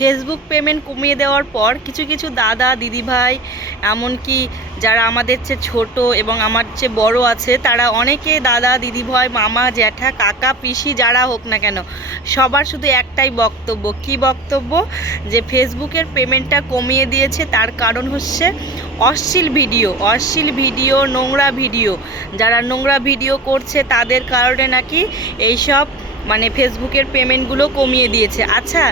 Facebook payment কমিয়ে দেওয়ার পর কিছু কিছু দাদা দিদিভাই এমনকি যারা আমাদের চেয়ে ছোট এবং আমার চেয়ে বড় আছে তারা অনেকে দাদা দিদিভাই মামা জ্যাঠা কাকা পিসি যারা হোক না কেন সবার শুধু একটাই বক্তব্য, কি বক্তব্য? যে ফেসবুকের পেমেন্টটা কমিয়ে দিয়েছে তার কারণ হচ্ছে অশ্লীল ভিডিও, নোংরা ভিডিও। যারা নোংরা ভিডিও করছে তাদের কারণে নাকি এইসব মানে ফেসবুকের পেমেন্টগুলো কমিয়ে দিয়েছে। আচ্ছা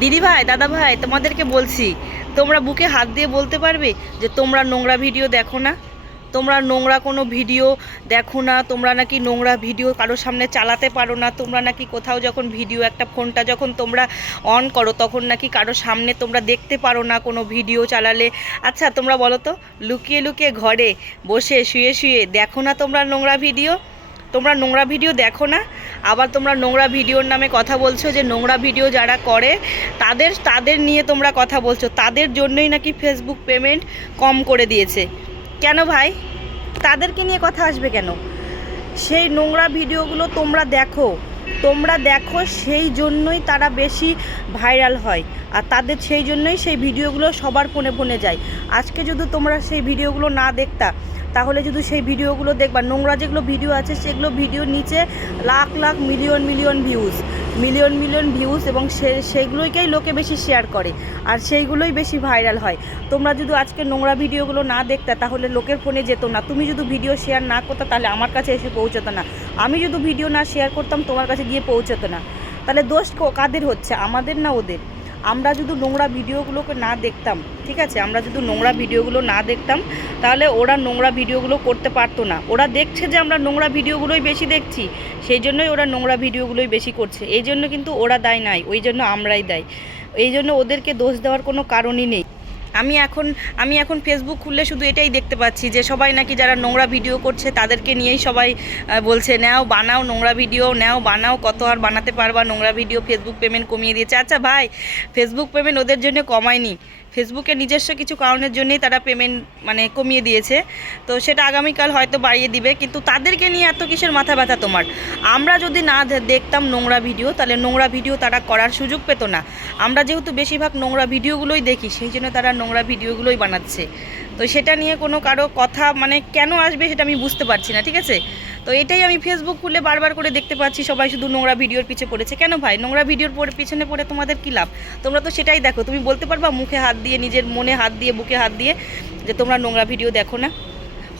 দিদিভাই দাদাভাই, তোমাদেরকে বলছি, তোমরা বুকে হাত দিয়ে বলতে পারবে যে তোমরা নোংরা ভিডিও দেখো না? তোমরা নোংরা কোনো ভিডিও দেখো না? তোমরা নাকি নোংরা ভিডিও কারোর সামনে চালাতে পারো না? তোমরা নাকি কোথাও যখন ভিডিও একটা ফোনটা যখন তোমরা অন করো তখন নাকি কারোর সামনে তোমরা দেখতে পারো না কোনো ভিডিও চালালে? আচ্ছা তোমরা বলো তো, লুকিয়ে লুকিয়ে ঘরে বসে শুয়ে শুয়ে দেখো না তোমরা নোংরা ভিডিও? তোমরা নোংরা ভিডিও দেখো না? আবার তোমরা নোংরা ভিডিওর নামে কথা বলছো যে নোংরা ভিডিও যারা করে তাদের নিয়ে তোমরা কথা বলছো, তাদের জন্যই নাকি ফেসবুক পেমেন্ট কম করে দিয়েছে। কেন ভাই, তাদেরকে নিয়ে কথা আসবে কেন? সেই নোংরা ভিডিওগুলো তোমরা দেখো সেই জন্যই তারা বেশি ভাইরাল হয়, আর তাদের সেই জন্যই সেই ভিডিওগুলো সবার ফোনে ফোনে যায়। আজকে যদি তোমরা সেই ভিডিওগুলো না দেখতা, তাহলে যদি সেই ভিডিওগুলো দেখবা, নোংরা যেগুলো ভিডিও আছে সেগুলো ভিডিওর নিচে লাখ লাখ মিলিয়ন ভিউজ এবং সেইগুলোকেই লোকে বেশি শেয়ার করে আর সেইগুলোই বেশি ভাইরাল হয়। তোমরা যদি আজকে নোংরা ভিডিওগুলো না দেখতে তাহলে লোকের ফোনে যেত না। তুমি যদি ভিডিও শেয়ার না করতে তাহলে আমার কাছে এসে পৌঁছতো না। আমি যদি ভিডিও না শেয়ার করতাম তোমার কাছে গিয়ে পৌঁছতো না। তাহলে দোষ কাদের হচ্ছে, আমাদের না ওদের? আমরা যদি নোংরা ভিডিওগুলোকে না দেখতাম, ঠিক আছে, আমরা যদি নোংরা ভিডিওগুলো না দেখতাম তাহলে ওরা নোংরা ভিডিওগুলো করতে পারতো না। ওরা দেখছে যে আমরা নোংরা ভিডিওগুলোই বেশি দেখছি, সেই জন্যই ওরা নোংরা ভিডিওগুলোই বেশি করছে। এই জন্য কিন্তু ওরা দায় নাই, ওই জন্য আমরাই দায়ী। এই জন্য ওদেরকে দোষ দেওয়ার কোনো কারণই নেই। আমি এখন ফেসবুক খুললে শুধু এটাই দেখতে পাচ্ছি যে সবাই নাকি যারা নোংরা ভিডিও করছে তাদেরকে নিয়েই সবাই বলছে নাও বানাও নোংরা ভিডিও, নাও বানাও, কত আর বানাতে পারবা নোংরা ভিডিও, ফেসবুক পেমেন্ট কমিয়ে দিয়েছে। আচ্ছা ভাই, ফেসবুক পেমেন্ট ওদের জন্য কমায়নি, ফেসবুকের নিজস্ব কিছু কারণের জন্যই তারা পেমেন্ট মানে কমিয়ে দিয়েছে। তো সেটা আগামীকাল হয়তো বাড়িয়ে দিবে, কিন্তু তাদেরকে নিয়ে এত কিসের মাথা ব্যথা তোমার? আমরা যদি না দেখতাম নোংরা ভিডিও তাহলে নোংরা ভিডিও তারা করার সুযোগ পেত না। আমরা যেহেতু বেশিরভাগ নোংরা ভিডিওগুলোই দেখি সেই জন্য তারা নোংরা ভিডিওগুলোই বানাচ্ছে। তো সেটা নিয়ে কোনো কারো কথা মানে কেন আসবে সেটা আমি বুঝতে পারছি না, ঠিক আছে? তো এটাই আমি ফেসবুক খুলে বারবার করে দেখতে পাচ্ছি সবাই শুধু নোংরা ভিডিওর পিছে পড়েছে। কেন ভাই, নোংরা ভিডিওর পিছনে পড়ে তোমাদের কী লাভ? তোমরা তো সেটাই দেখো। তুমি বলতে পারবা মুখে হাত দিয়ে, নিজের মনে হাত দিয়ে, বুকে হাত দিয়ে যে তোমরা নোংরা ভিডিও দেখো না?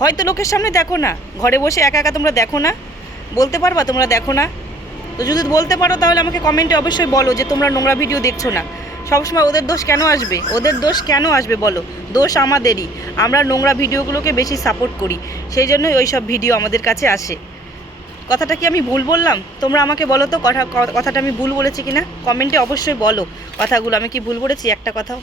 হয়তো লোকের সামনে দেখো না, ঘরে বসে একা একা তোমরা দেখো না, বলতে পারবা তোমরা দেখো না? তো যদি বলতে পারো তাহলে আমাকে কমেন্টে অবশ্যই বলো যে তোমরা নোংরা ভিডিও দেখছো না। সবসময় ওদের দোষ কেন আসবে? বলো? দোষ আমাদেরই। আমরা নোংরা ভিডিওগুলোকে বেশি সাপোর্ট করি, সেই জন্যই ওই সব ভিডিও আমাদের কাছে আসে। কথাটা কি আমি ভুল বললাম? তোমরা আমাকে বলো তো কথাটা আমি ভুল বলেছি কিনা, কমেন্টে অবশ্যই বলো কথাগুলো। আমি কি ভুল বলেছি একটা কথাও?